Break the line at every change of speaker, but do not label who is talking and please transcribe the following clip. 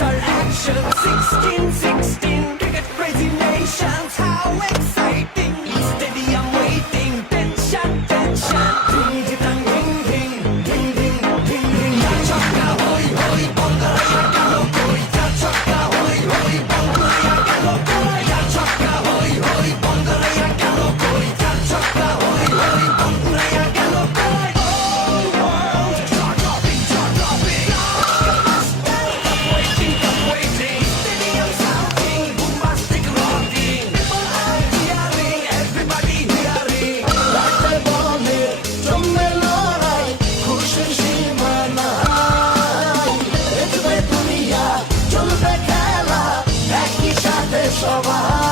After action, 16, 16,
deixava